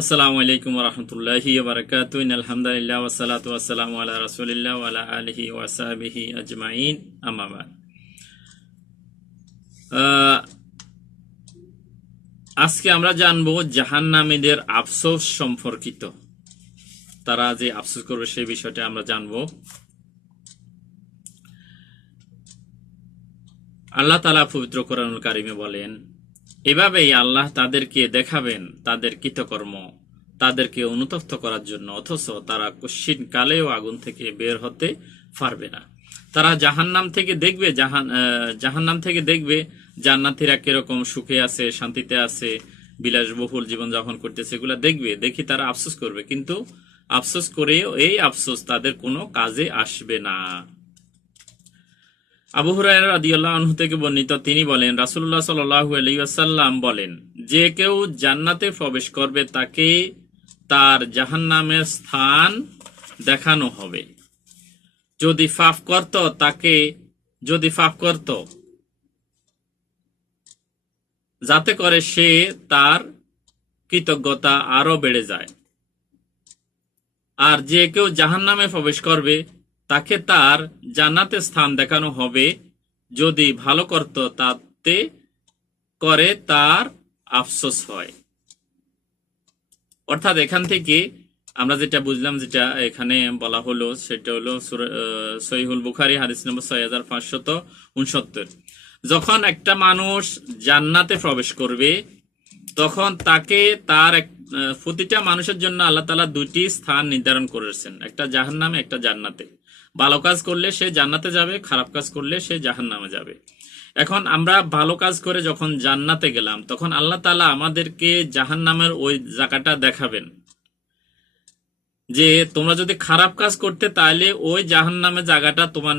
আসসালামু আলাইকুম রহমতুল্লাহি বারকাত আলহামদুলিল্লাহ ওসালাত ওয়াসালাম আলা রসুলিল্লাহ ওয়ালা আলহি ওয়াসাবিহি আজমাইন। আমাবাদ আজকে আমরা জানব জাহান্নামীদের আফসোস সম্পর্কিত। তারা যে আফসোস করবে সেই বিষয়টা আমরা জানব। আল্লাহ তালা পবিত্র কোরআনুল কারিমে বলেন এভাবেই আল্লাহ তাদেরকে দেখাবেন তাদের কৃতকর্ম, তাদেরকে অনুতপ্ত করার জন্য, অথচ তারা কশ্চিন কালেও আগুন থেকে বের হতে পারবে না। তারা জাহান্নাম থেকে দেখবে, জাহান জাহান্নাম থেকে দেখবে জান্নাতিরা কীরকম সুখে আছে, শান্তিতে আছে, বিলাসবহুল জীবনযাপন করতেছে, এগুলা দেখবে, দেখি তারা আফসোস করবে। কিন্তু আফসোস করেও, এই আফসোস তাদের কোনো কাজে আসবে না। আবু হুরায়রা রাদিয়াল্লাহু আনহু থেকে বর্ণিত, তিনি বলেন, রাসূলুল্লাহ সাল্লাল্লাহু আলাইহি ওয়াসাল্লাম বলেন, যে কেউ জান্নাতে প্রবেশ করবে, তাকে তার জাহান্নামের স্থান দেখানো হবে। যদি ফাফ করত, তাকে, যদি ফাফ করত, যাতে করে সে তার কৃতজ্ঞতা আরও বেড়ে যায়। আর যে কেউ জাহান্নামে প্রবেশ করবে তাকে তার জান্নাতে স্থান দেখানো হবে। যদি ভালো করত, তাতে করে তার আফসোস হয়। অর্থাৎ এখান থেকে আমরা যেটা বুঝলাম, যেটা এখানে বলা হলো, সেটা হলো সহিহুল বুখারি, হাদিস নম্বর ছয় হাজার পাঁচশত উনসত্তর। যখন একটা মানুষ জান্নাতে প্রবেশ করবে, তখন তাকে তার এক প্রতিটা মানুষের জন্য আল্লাহ তালা দুটি স্থান নির্ধারণ করেছেন। একটা জাহান নামে একটা জান্নাতে। ভালো কাজ করলে সে জান্নাতে যাবে, খারাপ কাজ করলে সে জাহান নামে যাবে। এখন আমরা ভালো কাজ করে যখন জান্নাতে গেলাম, তখন আল্লাহ তালা আমাদেরকে জাহান নামের ওই জায়গাটা দেখাবেন। যে তোমরা যদি খারাপ কাজ করতে তাহলে ওই জাহান নামে জায়গাটা তোমার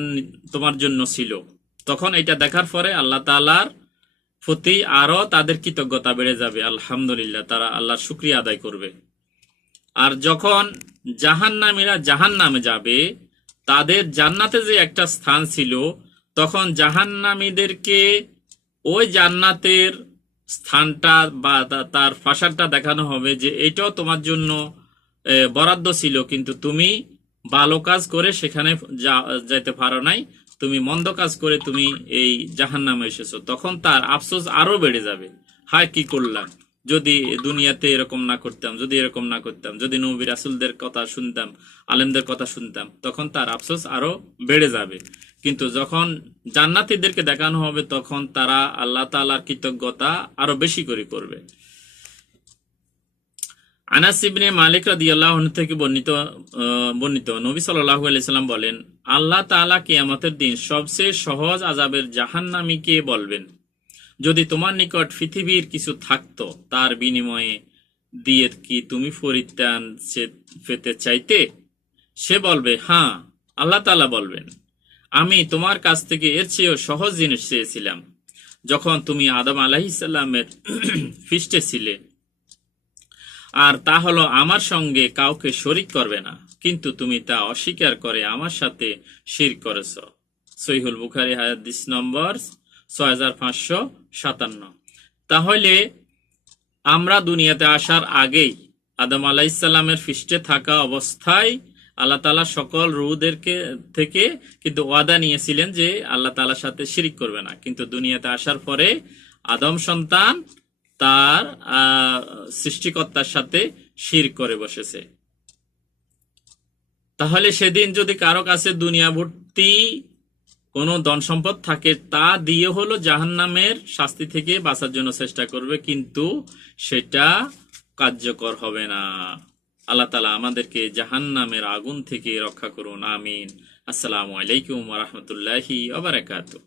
তোমার জন্য ছিল। তখন এটা দেখার পরে আল্লাহ তালার প্রতি আরও তাদের কৃতজ্ঞতা বেড়ে যাবে। আলহামদুলিল্লাহ, তারা আল্লাহর শুক্রিয়া আদায় করবে। আর যখন জাহান নামীরা জাহান নামে যাবে তাদের জান্নাতে যে একটা স্থান ছিল, তখন জাহান্নামীদেরকে ওই জান্নাতের স্থানটা বা তার ফাঁসারটা দেখানো হবে যে এটাও তোমার জন্য বরাদ্দ ছিল, কিন্তু তুমি ভালো কাজ করে সেখানে যাইতে পারো নাই। তুমি মন্দ কাজ করে তুমি এই জাহান নামে এসেছ। তখন তার আফসোস আরও বেড়ে যাবে। হায়, কি করলাম? যদি দুনিয়াতে এরকম না করতাম, যদি এরকম না করতাম, যদি নবী রাসুলদের কথা শুনতাম, আলেমদের কথা শুনতাম, তখন তার আফসোস আরও বেড়ে যাবে। কিন্তু যখন জান্নাতিদেরকে দেখানো হবে, তখন তারা আল্লাহ তালার কৃতজ্ঞতা আরও বেশি করে করবে। আনাস ইবনে মালিক রাদিয়াল্লাহু থেকে বর্ণিত বর্ণিত নবী সাল্লাল্লাহু আলাইহি সাল্লাম বলেন, আল্লাহ তাআলা কিয়ামতের দিন সবচেয়ে সহজ আযাবের জাহান্নামীকে বলবেন। যদি তোমার নিকট পৃথিবীর কিছু থাকতো, তার বিনিময়ে দিয়ে কি তুমি পরিত্রাণ পেতে চাইতে? সে বলবে হ্যাঁ আল্লাহ তালা বলবেন, আমি তোমার কাছ থেকে এর চেয়েও সহজ জিনিস চেয়েছিলাম। যখন তুমি আদম আলাহিসাল্লামের ফিস্টে ছিলে, আর তা হলো আমার সঙ্গে কাউকে শরিক করবে না, কিন্তু তুমি তা অস্বীকার করে আমার সাথে শির করেছ। সহিহুল বুখারি হাদিস নম্বর ছয় হাজার পাঁচশো সাতান্ন। তাহলে আমরা দুনিয়াতে আসার আগেই আদম আলাইসাল্লামের ফিস্টে থাকা অবস্থায় আল্লাহ তালা সকল রুদেরকে থেকে কিন্তু ওয়াদা নিয়েছিলেন যে আল্লাহ তালার সাথে শিরিক করবে না। কিন্তু দুনিয়াতে আসার পরে আদম সন্তান তার সৃষ্টিকর্তার সাথে শির করে বসেছে। তাহলে সেদিন যদি কারও কাছে দুনিয়া ভর্তি কোনো ধন সম্পদ থাকে তা দিয়ে হলো জাহান নামের শাস্তি থেকে বাঁচার জন্য চেষ্টা করবে, কিন্তু সেটা কার্যকর হবে না। আল্লাহ তালা আমাদেরকে জাহান নামের আগুন থেকে রক্ষা করুন, আমিন। আসসালামু আলাইকুম রহমতুল্লাহি আবরাকাতু